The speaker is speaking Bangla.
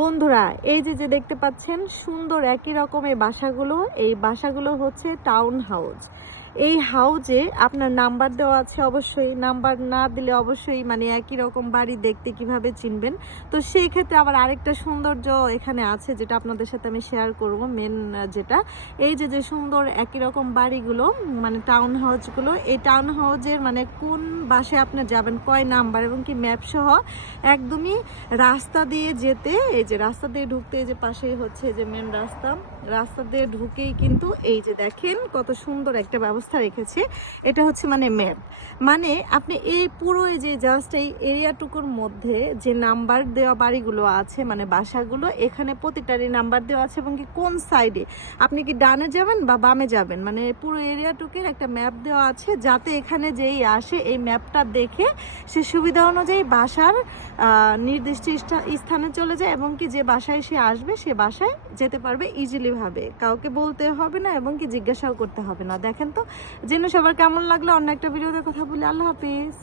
বন্ধুরা এই যে দেখতে পাচ্ছেন সুন্দর একই রকমের বাসাগুলো, এই বাসাগুলো হচ্ছে টাউন হাউস। এই হাউজে আপনার নাম্বার দেওয়া আছে, অবশ্যই নাম্বার না দিলে অবশ্যই মানে একই রকম বাড়ি দেখতে কিভাবে চিনবেন। তো সেই ক্ষেত্রে আবার আরেকটা সৌন্দর্য এখানে আছে যেটা আপনাদের সাথে আমি শেয়ার করব। মেন যেটা এই যে সুন্দর একই রকম বাড়িগুলো মানে টাউন হাউসগুলো, এই টাউন হাউসের মানে কোন বাসে আপনি যাবেন, কয় নাম্বার এবং কি ম্যাপ সহ একদমই রাস্তা দিয়ে যেতে, এই যে রাস্তা দিয়ে ঢুকতে, এই যে পাশেই হচ্ছে যে মেন রাস্তা, রাস্তা দিয়ে ঢুকেই কিন্তু এই যে দেখেন কত সুন্দর একটা ব্যবস্থা রেখেছে। এটা হচ্ছে মানে ম্যাপ, মানে আপনি এই পুরো এই যে জাস্ট এই এরিয়াটুকুর মধ্যে যে নাম্বার দেওয়া বাড়িগুলো আছে মানে বাসাগুলো, এখানে প্রতিটারই নাম্বার দেওয়া আছে এবং কি কোন সাইডে আপনি কি ডানে যাবেন বা বামে যাবেন, মানে পুরো এরিয়াটুকুর একটা ম্যাপ দেওয়া আছে, যাতে এখানে যেই আসে এই ম্যাপটা দেখে সে সুবিধা অনুযায়ী বাসার নির্দিষ্ট স্থানে চলে যায় এবং কি যে বাসায় সে আসবে সে বাসায় যেতে পারবে ইজিলি ভাবে, কাউকে বলতে হবে না এবং কি জিজ্ঞাসাও করতে হবে না। দেখেন তো জেনে সবার কেমন লাগলো। অন্য একটা ভিডিওতে কথা বলি। আল্লাহ হাফিজ।